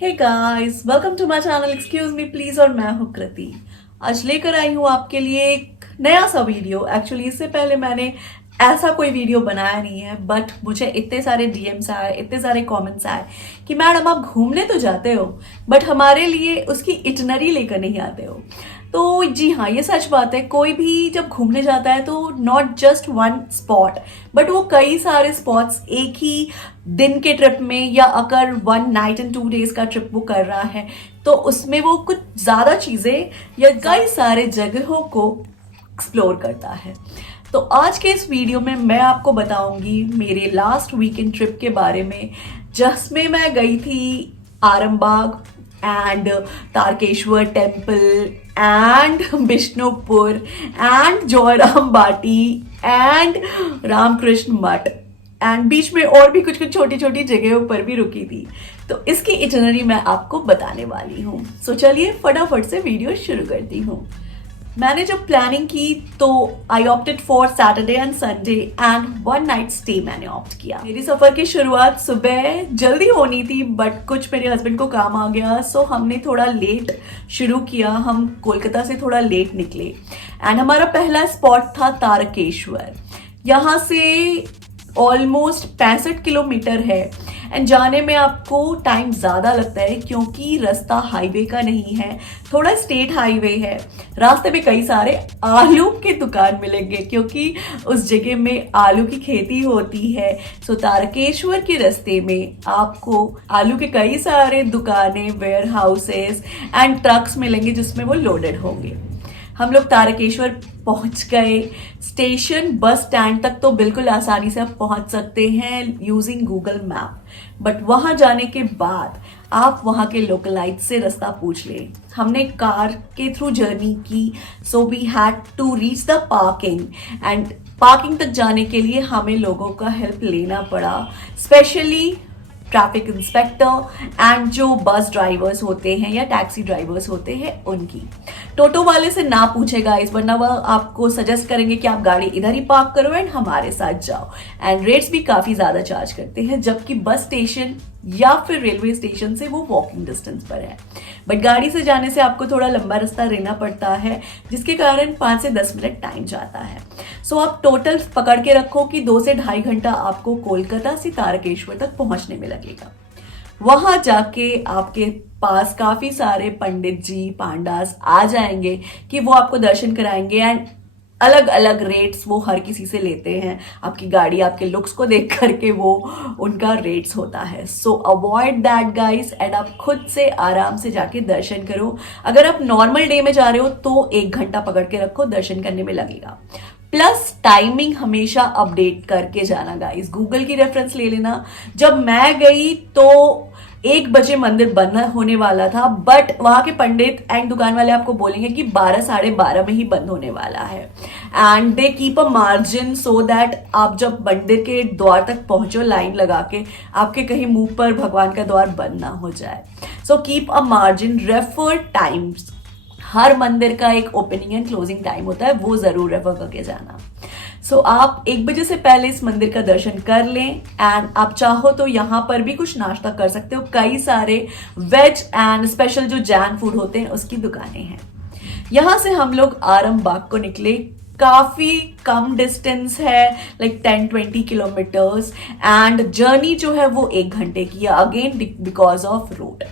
Hey guys, welcome to my channel excuse me please. और मैं हूँ कृति। आज लेकर आई हूँ आपके लिए एक नया सा वीडियो। एक्चुअली इससे पहले मैंने ऐसा कोई वीडियो बनाया नहीं है, बट मुझे इतने सारे डीएम्स आए, इतने सारे कमेंट्स आए कि मैडम आप घूमने तो जाते हो बट हमारे लिए उसकी इटनरी लेकर नहीं आते हो। तो जी हाँ, ये सच बात है। कोई भी जब घूमने जाता है तो not just one spot but वो कई सारे स्पॉट्स एक ही दिन के ट्रिप में, या अगर 1 नाइट एंड 2 डेज का ट्रिप वो कर रहा है तो उसमें वो कुछ ज्यादा चीजें या कई सारे जगहों को एक्सप्लोर करता है। तो आज के इस वीडियो में मैं आपको बताऊंगी मेरे लास्ट वीकेंड ट्रिप के बारे में, जिसमें मैं गई थी Arambagh and Tarakeswar temple and Bishnupur and Jayrambati and Ramakrishna Math and बीच में और भी कुछ कुछ छोटी छोटी जगहों पर भी रुकी थी। तो इसकी इटनरी मैं आपको बताने वाली हूँ। सो चलिए फटाफट से वीडियो शुरू करती हूँ। मैंने जब प्लानिंग की तो I opted for Saturday and Sunday and 1 night stay मैंने ऑप्ट किया। मेरी सफर की शुरुआत सुबह जल्दी होनी थी बट कुछ मेरे हस्बैंड को काम आ गया, सो हमने थोड़ा लेट शुरू किया। हम कोलकाता से थोड़ा लेट निकले एंड हमारा पहला स्पॉट था तारकेश्वर। यहाँ से ऑलमोस्ट 65 किलोमीटर है एंड जाने में आपको टाइम ज़्यादा लगता है क्योंकि रास्ता हाईवे का नहीं है, थोड़ा स्टेट हाईवे है। रास्ते में कई सारे आलू की दुकान मिलेंगे क्योंकि उस जगह में आलू की खेती होती है। सो तारकेश्वर के रास्ते में आपको आलू के कई सारे दुकानें, वेयर हाउसेस एंड ट्रक्स मिलेंगे जिसमें वो लोडेड होंगे। हम लोग तारकेश्वर पहुंच गए। स्टेशन बस स्टैंड तक तो बिल्कुल आसानी से आप पहुंच सकते हैं यूजिंग गूगल मैप, बट वहां जाने के बाद आप वहां के लोकलाइट से रास्ता पूछ ले। हमने कार के थ्रू जर्नी की, so we had to reach the parking and parking तक जाने के लिए हमें लोगों का हेल्प लेना पड़ा, स्पेशली ट्रैफिक इंस्पेक्टर एंड जो बस ड्राइवर्स होते हैं या टैक्सी ड्राइवर्स होते हैं उनकी। टोटो वाले से ना पूछेगा इस, वरना वह आपको सजेस्ट करेंगे कि आप गाड़ी इधर ही पार्क करो एंड हमारे साथ जाओ। एंड रेट्स भी काफी ज्यादा चार्ज करते हैं, जबकि बस स्टेशन या फिर रेलवे स्टेशन से वो वॉकिंग डिस्टेंस पर है। बट गाड़ी से जाने से आपको थोड़ा लंबा रास्ता रहना पड़ता है, जिसके कारण 5 से 10 मिनट टाइम जाता है। सो आप टोटल पकड़ के रखो कि 2 से ढाई घंटा आपको कोलकाता से तारकेश्वर तक पहुंचने में लगेगा। वहां जाके आपके पास काफी सारे पंडित जी, पांडास आ जाएंगे कि वो आपको दर्शन कराएंगे एंड अलग अलग रेट्स वो हर किसी से लेते हैं। आपकी गाड़ी, आपके लुक्स को देख करके वो उनका रेट्स होता है। सो अवॉइड दैट गाइस एंड आप खुद से आराम से जाके दर्शन करो। अगर आप नॉर्मल डे में जा रहे हो तो 1 घंटा पकड़ के रखो, दर्शन करने में लगेगा। प्लस टाइमिंग हमेशा अपडेट करके जाना गाइस, गूगल की रेफरेंस ले लेना। जब मैं गई तो 1 बजे मंदिर बंद होने वाला था, बट वहां के पंडित एंड दुकान वाले आपको बोलेंगे कि 12 साढ़े 12 में ही बंद होने वाला है and they keep a margin so that आप जब मंदिर के द्वार तक पहुंचो लाइन लगा के, आपके कहीं मुंह पर भगवान का द्वार बंद ना हो जाए। So keep a margin, refer times. हर मंदिर का एक ओपनिंग एंड क्लोजिंग टाइम होता है, वो जरूर रेफर करके जाना। सो आप 1 बजे से पहले इस मंदिर का दर्शन कर लें एंड आप चाहो तो यहाँ पर भी कुछ नाश्ता कर सकते हो। कई सारे वेज एंड स्पेशल जो जैन फूड होते हैं उसकी दुकानें हैं। यहाँ से हम लोग आरामबाग को निकले। काफी कम डिस्टेंस है, लाइक 10-20 किलोमीटर्स एंड जर्नी जो है वो 1 घंटे की है, अगेन बिकॉज ऑफ रोड।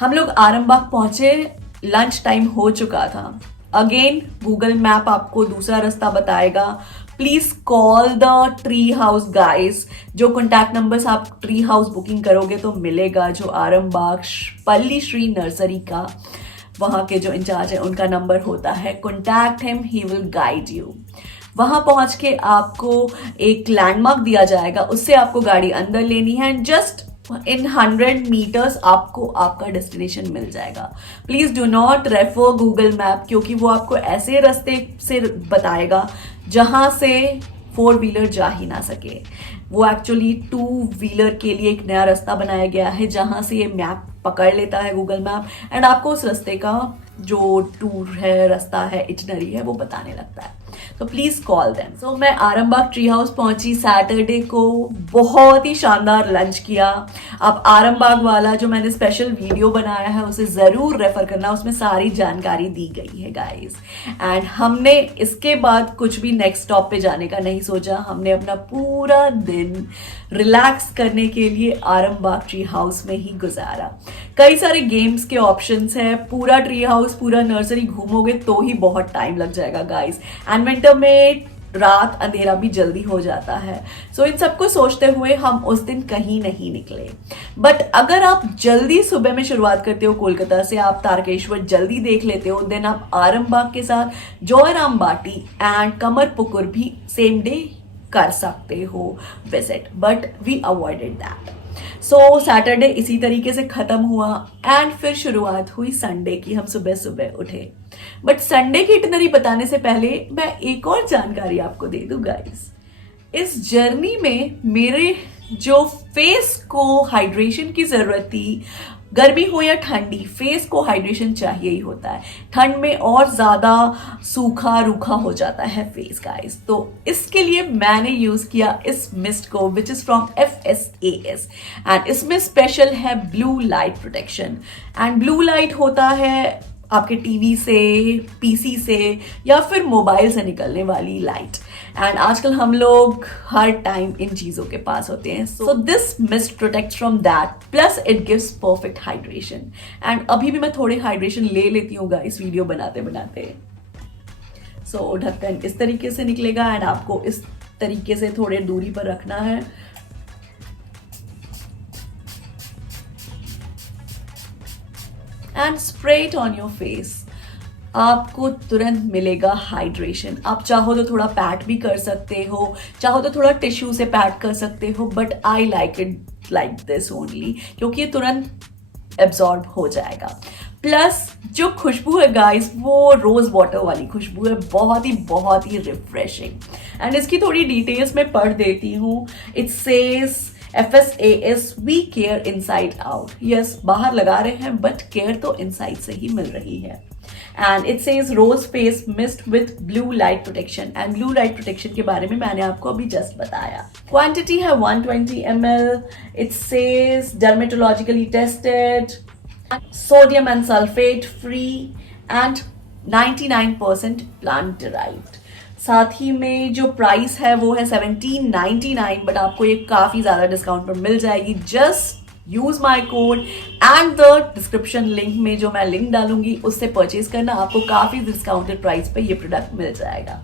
हम लोग आरामबाग पहुंचे, लंच टाइम हो चुका था। अगेन गूगल मैप आपको दूसरा रास्ता बताएगा। Please call the tree house guys. जो कॉन्टैक्ट नंबर्स आप ट्री हाउस बुकिंग करोगे तो मिलेगा, जो आरामबाग पल्ली श्री नर्सरी का वहां के जो इंचार्ज है उनका नंबर होता है। Contact him, he will guide you. वहां पहुंच के आपको एक लैंडमार्क दिया जाएगा, उससे आपको गाड़ी अंदर लेनी है एंड जस्ट इन 100 मीटर्स आपको आपका डेस्टिनेशन मिल जाएगा। Please do not refer Google map क्योंकि वो आपको ऐसे रास्ते से बताएगा जहां से 4 व्हीलर जा ही ना सके। वो एक्चुअली 2 व्हीलर के लिए एक नया रास्ता बनाया गया है जहां से ये मैप पकड़ लेता है गूगल मैप एंड आपको उस रास्ते का जो टूर है, रास्ता है, इटनरी है, वो बताने लगता है। तो प्लीज कॉल देम। सो मैं आरामबाग ट्री हाउस पहुंची सैटरडे को, बहुत ही शानदार लंच किया। आप आरामबाग वाला जो मैंने स्पेशल वीडियो बनाया है उसे जरूर रेफर करना, उसमें सारी जानकारी दी गई है गाइस। एंड हमने इसके बाद कुछ भी नेक्स्ट स्टॉप पे जाने का नहीं सोचा, हमने अपना पूरा दिन रिलैक्स करने के लिए आरामबाग ट्री हाउस में ही गुजारा। कई सारे गेम्स के ऑप्शंस हैं, पूरा ट्री हाउस पूरा नर्सरी घूमोगे तो ही बहुत टाइम लग जाएगा गाइस। एंड विंटर में रात अंधेरा भी जल्दी हो जाता है। सो इन सबको सोचते हुए हम उस दिन कहीं नहीं निकले। बट अगर आप जल्दी सुबह में शुरुआत करते हो कोलकाता से, आप तारकेश्वर जल्दी देख लेते हो, देन आप आरामबाग के साथ जौराम बाटी एंड कमर पुकुर भी सेम डे कर सकते हो visit, but we avoided that. So Saturday इसी तरीके से खत्म हुआ एंड फिर शुरुआत हुई संडे की। हम सुबह सुबह उठे, बट संडे की इटनरी बताने से पहले मैं एक और जानकारी आपको दे दूं गाइस। इस जर्नी में मेरे जो फेस को हाइड्रेशन की जरूरत थी, गर्मी हो या ठंडी, फेस को हाइड्रेशन चाहिए ही होता है। ठंड में और ज्यादा सूखा रूखा हो जाता है फेस गाइस, तो इसके लिए मैंने यूज किया इस मिस्ट को which is from FSAS and इसमें स्पेशल है blue light protection. And blue light होता है आपके टीवी से, पीसी से या फिर मोबाइल से निकलने वाली लाइट। एंड आजकल हम लोग हर टाइम इन चीजों के पास होते हैं। So this mist protect from that, plus it gives perfect hydration. And अभी भी मैं थोड़ी हाइड्रेशन ले लेती हूँ इस वीडियो बनाते बनाते। सो ढक्कन इस तरीके से निकलेगा एंड आपको इस तरीके से थोड़े दूरी पर रखना है। And spray it on your face, आपको तुरंत मिलेगा हाइड्रेशन। आप चाहो तो थोड़ा पैट भी कर सकते हो, चाहो तो थोड़ा टिश्यू से पैट कर सकते हो, but I like it like this only, क्योंकि ये तुरंत एब्जॉर्ब हो जाएगा। प्लस जो खुशबू है गाइस, वो रोज वाटर वाली खुशबू है, बहुत ही रिफ्रेशिंग। एंड इसकी थोड़ी डिटेल्स मैं पढ़ देती हूँ। It says FSAS we care inside out. Yes, बाहर लगा रहे हैं बट केयर तो इनसाइड से ही मिल रही है। And it says rose face mist with blue light protection. And blue light protection के बारे में मैंने आपको अभी जस्ट बताया। क्वांटिटी है 120 ml। It says dermatologically tested, sodium and sulphate free and 99% plant derived. साथ ही में जो प्राइस है वो है 1799, बट आपको ये काफी ज्यादा डिस्काउंट पर मिल जाएगी। Just use my code and the description link में जो मैं लिंक डालूंगी उससे परचेज करना, आपको काफी डिस्काउंटेड प्राइस पे ये प्रोडक्ट मिल जाएगा।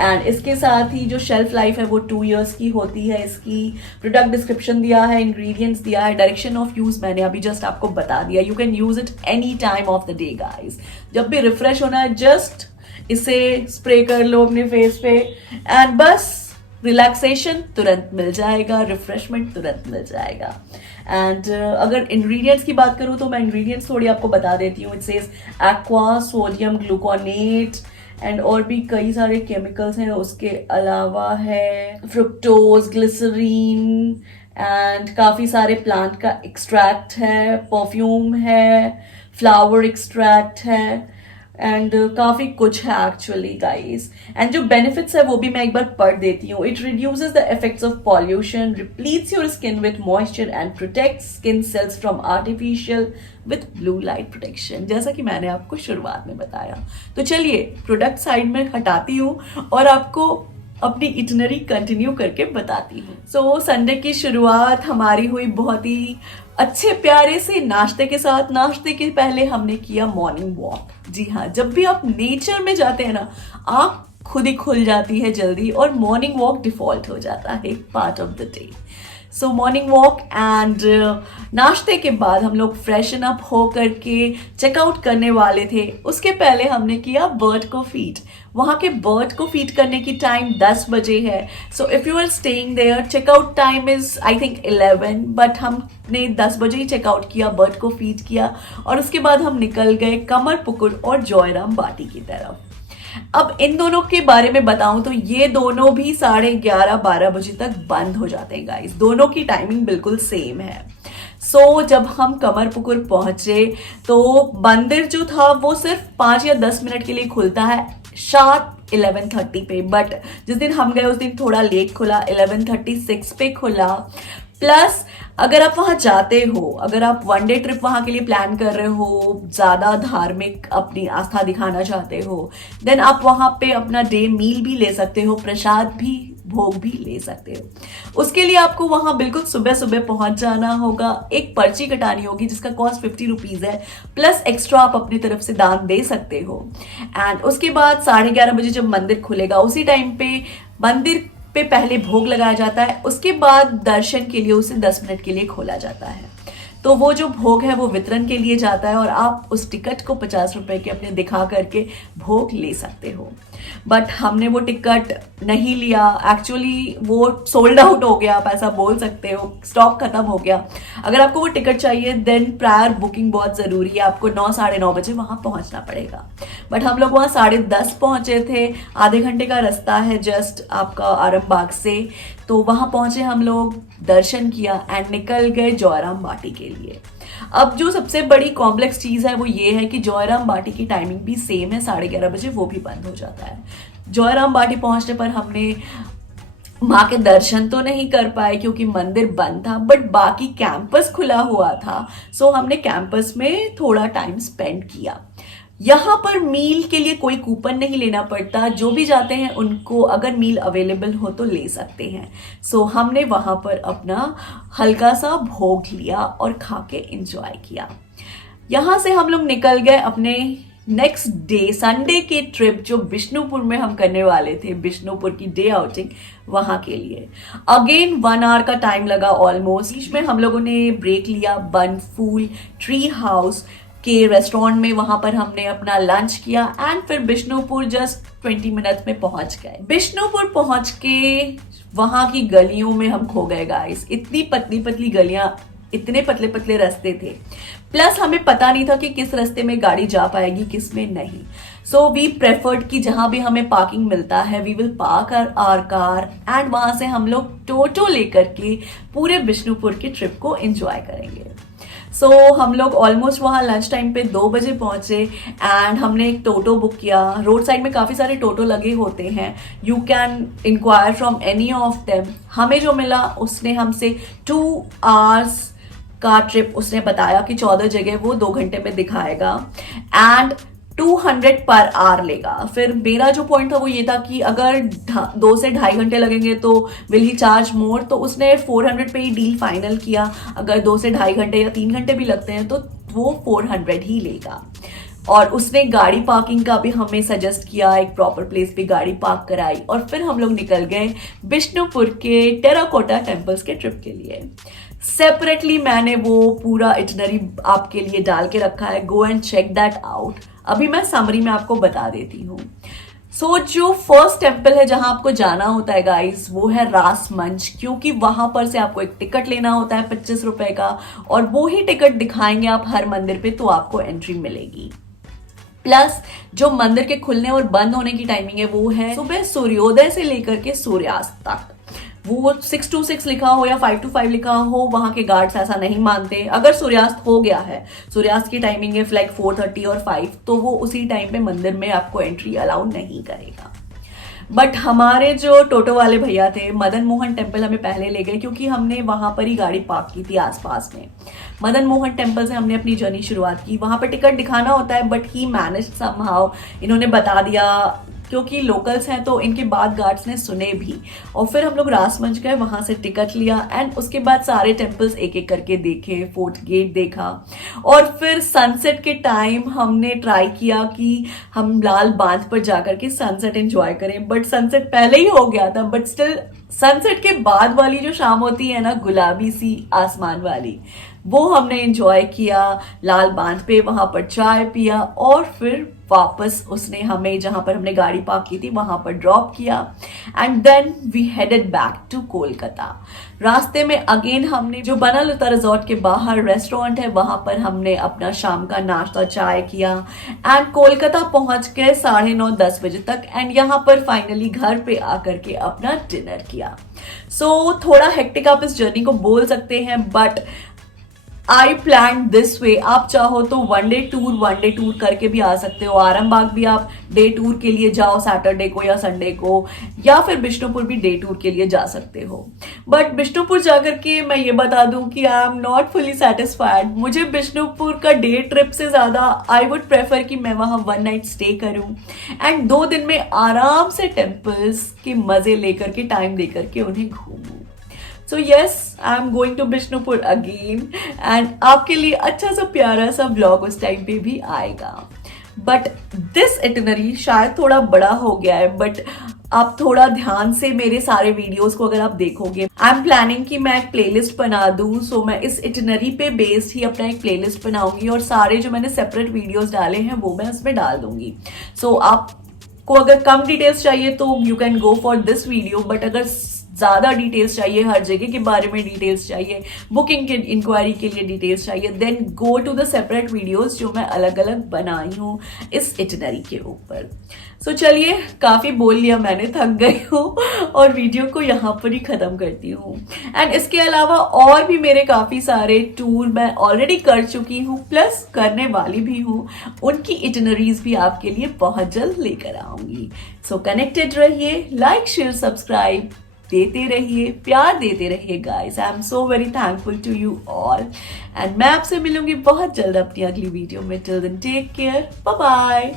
एंड इसके साथ ही जो शेल्फ लाइफ है वो 2 years की होती है। इसकी प्रोडक्ट डिस्क्रिप्शन दिया है, इंग्रेडिएंट्स दिया है, डायरेक्शन ऑफ यूज मैंने अभी जस्ट आपको बता दिया। You can use it any time of the day guys. जब भी रिफ्रेश होना है जस्ट इसे स्प्रे कर लो अपने फेस पे एंड बस रिलैक्सेशन तुरंत मिल जाएगा, रिफ्रेशमेंट तुरंत मिल जाएगा। एंड अगर इंग्रेडिएंट्स की बात करूं तो मैं इंग्रेडिएंट्स थोड़ी आपको बता देती हूँ। It says aqua, sodium gluconate and और भी कई सारे केमिकल्स हैं। उसके अलावा है फ्रुक्टोज, ग्लिसरीन एंड काफी सारे प्लांट का एक्सट्रैक्ट है, परफ्यूम है, फ्लावर एक्सट्रैक्ट है एंड काफी कुछ है एक्चुअली गाइस। एंड जो बेनिफिट्स है वो भी मैं एक बार पढ़ देती हूँ। It reduces the effects of pollution, repletes your skin with moisture and protects skin cells from artificial with blue light protection, जैसा कि मैंने आपको शुरुआत में बताया। तो चलिए प्रोडक्ट साइड में हटाती हूँ और आपको अपनी इटनरी कंटिन्यू करके बताती हूँ। सो संडे की शुरुआत हमारी हुई बहुत ही अच्छे प्यारे से नाश्ते के साथ। नाश्ते के पहले हमने किया मॉर्निंग वॉक। जी हाँ, जब भी आप नेचर में जाते हैं ना, आँख खुद ही खुल जाती है जल्दी और मॉर्निंग वॉक डिफॉल्ट हो जाता है part of the day. So morning walk and नाश्ते के बाद हम लोग फ्रेशन अप हो करके चेकआउट करने वाले थे। उसके पहले हमने किया बर्ड को फीड। वहाँ के बर्ड को फीड करने की टाइम 10 बजे है। So if you are staying there, checkout time is I think 11, but हमने 10 बजे ही चेकआउट किया, बर्ड को फीड किया और उसके बाद हम निकल गए कमर पुकुर और जौराम बाटी की तरफ। अब इन दोनों के बारे में बताऊं तो ये दोनों भी 11:30-12 बजे तक बंद हो जाते हैं गाइस। दोनों की टाइमिंग बिल्कुल सेम है। सो जब हम कमर पुकुर पहुंचे तो मंदिर जो था वो सिर्फ 5 या 10 मिनट के लिए खुलता है। शार्प 11:30 पे, बट जिस दिन हम गए उस दिन थोड़ा लेट खुला, 11:36 पे खुला। प्लस अगर आप वहाँ जाते हो, अगर आप वन डे ट्रिप वहाँ के लिए प्लान कर रहे हो, ज़्यादा धार्मिक अपनी आस्था दिखाना चाहते हो, देन आप वहाँ पे अपना डे मील भी ले सकते हो, प्रसाद भी, भोग भी ले सकते हो। उसके लिए आपको वहाँ बिल्कुल सुबह सुबह पहुँच जाना होगा, एक पर्ची कटानी होगी जिसका कॉस्ट 50 रुपीज़ है, प्लस एक्स्ट्रा आप अपनी तरफ से दान दे सकते हो। एंड उसके बाद 11:30 बजे जब मंदिर खुलेगा, उसी टाइम पे मंदिर पे पहले भोग लगाया जाता है, उसके बाद दर्शन के लिए उसे 10 मिनट के लिए खोला जाता है। तो वो जो भोग है वो वितरण के लिए जाता है और आप उस टिकट को 50 रुपए के अपने दिखा करके भोग ले सकते हो। बट हमने वो टिकट नहीं लिया, एक्चुअली वो सोल्ड आउट हो गया, आप ऐसा बोल सकते हो, स्टॉक खत्म हो गया। अगर आपको वो टिकट चाहिए देन प्रायर बुकिंग बहुत ज़रूरी है, आपको 9 साढ़े 9 बजे वहाँ पहुँचना पड़ेगा। बट हम लोग वहाँ 10:30 पहुँचे थे, आधे घंटे का रास्ता है जस्ट आपका आरामबाग से। तो वहाँ पहुँचे हम लोग, दर्शन किया एंड निकल गए जौराम बाटी के लिए। अब जो सबसे बड़ी कॉम्प्लेक्स चीज़ है वो ये है कि जौराम बाटी की टाइमिंग भी सेम है, 11:30 बजे वो भी बंद हो जाता है। जौराम बाटी पहुँचने पर हमने माँ के दर्शन तो नहीं कर पाए क्योंकि मंदिर बंद था, बट बाकी कैंपस खुला हुआ था, सो हमने कैंपस में थोड़ा टाइम स्पेंड किया। यहाँ पर मील के लिए कोई कूपन नहीं लेना पड़ता, जो भी जाते हैं उनको अगर मील अवेलेबल हो तो ले सकते हैं। सो हमने वहाँ पर अपना हल्का सा भोग लिया और खा के एंजॉय किया। यहाँ से हम लोग निकल गए अपने नेक्स्ट डे संडे के ट्रिप जो बिष्णुपुर में हम करने वाले थे, बिष्णुपुर की डे आउटिंग, वहाँ के लिए। अगेन 1 आवर का टाइम लगा ऑलमोस्ट। बीच में हम लोगों ने ब्रेक लिया बनफूल ट्री हाउस के रेस्टोरेंट में, वहां पर हमने अपना लंच किया एंड फिर बिष्णुपुर जस्ट 20 मिनट्स में पहुंच गए। बिष्णुपुर पहुंच के वहां की गलियों में हम खो गए गाइस, इतनी पतली पतली गलियां, इतने पतले पतले रास्ते थे, प्लस हमें पता नहीं था कि किस रास्ते में गाड़ी जा पाएगी किस में नहीं। सो वी प्रेफर्ड कि जहां भी हमें पार्किंग मिलता है we will park our car and वहां से हम लोग टोटो लेकर के पूरे बिष्णुपुर के ट्रिप को एंजॉय करेंगे। सो हम लोग ऑलमोस्ट वहाँ लंच टाइम पे 2 बजे पहुंचे एंड हमने एक टोटो बुक किया। रोड साइड में काफ़ी सारे टोटो लगे होते हैं, you can inquire from any of them. हमें जो मिला उसने हमसे 2 आवर्स का ट्रिप उसने बताया कि 14 जगह वो 2 घंटे में दिखाएगा एंड 200 पर आवर लेगा। फिर मेरा जो पॉइंट था वो ये था कि अगर 2 से 2.5 घंटे लगेंगे तो विल ही चार्ज मोर, तो उसने 400 पे ही डील फाइनल किया। अगर 2 से 2.5 घंटे या 3 घंटे भी लगते हैं तो वो 400 ही लेगा। और उसने गाड़ी पार्किंग का भी हमें सजेस्ट किया, एक प्रॉपर प्लेस पे गाड़ी पार्क कराई और फिर हम लोग निकल गए बिष्णुपुर के टेराकोटा टेम्पल्स के ट्रिप के लिए। सेपरेटली मैंने वो पूरा इटनरी आपके लिए डाल के रखा है, go and check that out. अभी मैं समरी में आपको बता देती हूँ। सो जो फर्स्ट टेम्पल है जहां आपको जाना होता है गाइस वो है रास मंच, क्योंकि वहां पर से आपको एक टिकट लेना होता है 25 रुपए का, और वो ही टिकट दिखाएंगे आप हर मंदिर पे तो आपको एंट्री मिलेगी। प्लस जो मंदिर के खुलने और बंद होने की टाइमिंग है वो है सुबह सूर्योदय से लेकर के सूर्यास्त तक। वो 6 to 6 लिखा हो या 5 to 5 लिखा हो, वहां के गार्ड्स ऐसा नहीं मानते। अगर सूर्यास्त हो गया है, सूर्यास्त की टाइमिंग है लाइक 4:30 और 5, तो वो उसी टाइम पे मंदिर में आपको एंट्री अलाउ नहीं करेगा। बट हमारे जो टोटो वाले भैया थे, मदन मोहन टेम्पल हमें पहले ले गए क्योंकि हमने वहां पर ही गाड़ी पार्क की थी आसपास में। मदन मोहन टेम्पल से हमने अपनी जर्नी शुरुआत की। वहां पर टिकट दिखाना होता है बट ही मैनेज समहाउ, इन्होंने बता दिया क्योंकि लोकल्स हैं तो इनके बाद गार्ड्स ने सुने भी। और फिर हम लोग रासमंच गए, वहां से टिकट लिया एंड उसके बाद सारे टेम्पल्स एक एक करके देखे, फोर्ट गेट देखा। और फिर सनसेट के टाइम हमने ट्राई किया कि हम लाल बांध पर जाकर के सनसेट एंजॉय करें, बट सनसेट पहले ही हो गया था। बट स्टिल सनसेट के बाद वाली जो शाम होती है ना, गुलाबी सी आसमान वाली, वो हमने एंजॉय किया लाल बांध पे। वहां पर चाय पिया और फिर वापस उसने हमें जहां पर हमने गाड़ी पार्क की थी वहां पर ड्रॉप किया and then we headed back to Kolkata. रास्ते में अगेन हमने जो बनलता रिजॉर्ट के बाहर रेस्टोरेंट है वहां पर हमने अपना शाम का नाश्ता चाय किया एंड कोलकाता पहुंच गए 9:30-10 बजे तक एंड यहाँ पर फाइनली घर पे आकर के अपना डिनर किया। सो थोड़ा हेक्टिक आप इस जर्नी को बोल सकते हैं, but I plan this way. आप चाहो तो वन डे टूर करके भी आ सकते हो। आरामबाग भी आप डे टूर के लिए जाओ सैटरडे को या संडे को, या फिर बिष्णुपुर भी डे टूर के लिए जा सकते हो। बट बिष्णुपुर जाकर के मैं ये बता दूं कि I am not fully satisfied. मुझे बिष्णुपुर का डे ट्रिप से ज्यादा आई वुड प्रेफर कि मैं वहां वन नाइट स्टे करूं एंड 2 दिन में आराम से टेम्पल्स के मजे लेकर के, टाइम देकर के उन्हें घूमूं। So yes, I am going to Bishnupur again and आपके लिए अच्छा सा प्यारा सा व्लॉग उस टाइम पे भी आएगा। बट दिस इटिनरी शायद थोड़ा बड़ा हो गया है, बट आप थोड़ा ध्यान से मेरे सारे वीडियोस को अगर आप देखोगे, आई एम प्लानिंग कि मैं एक प्लेलिस्ट बना दूं। सो मैं इस इटिनरी पे बेस्ड ही अपना एक प्लेलिस्ट बनाऊंगी और सारे जो मैंने सेपरेट वीडियोस डाले हैं वो मैं उसमें डाल दूंगी। सो आपको अगर कम डिटेल्स चाहिए तो you can go for this video, but अगर ज्यादा डिटेल्स चाहिए, हर जगह के बारे में डिटेल्स चाहिए, बुकिंग के इंक्वायरी के लिए डिटेल्स चाहिए, then go to the separate videos जो मैं अलग अलग बनाई हूँ इस इटिनरी के ऊपर। सो चलिए, काफी बोल लिया मैंने, थक गई हूँ और वीडियो को यहाँ पर ही खत्म करती हूँ। एंड इसके अलावा और भी मेरे काफी सारे टूर मैं ऑलरेडी कर चुकी हूँ, प्लस करने वाली भी हूँ। उनकी इटिनरीज भी आपके लिए बहुत जल्द लेकर आऊंगी। सो कनेक्टेड रहिए, लाइक शेयर सब्सक्राइब देते रहिए, प्यार देते रहिए guys. I am so very thankful to you all and मैं आपसे मिलूंगी बहुत जल्द अपनी अगली वीडियो में। Till then take care, bye bye.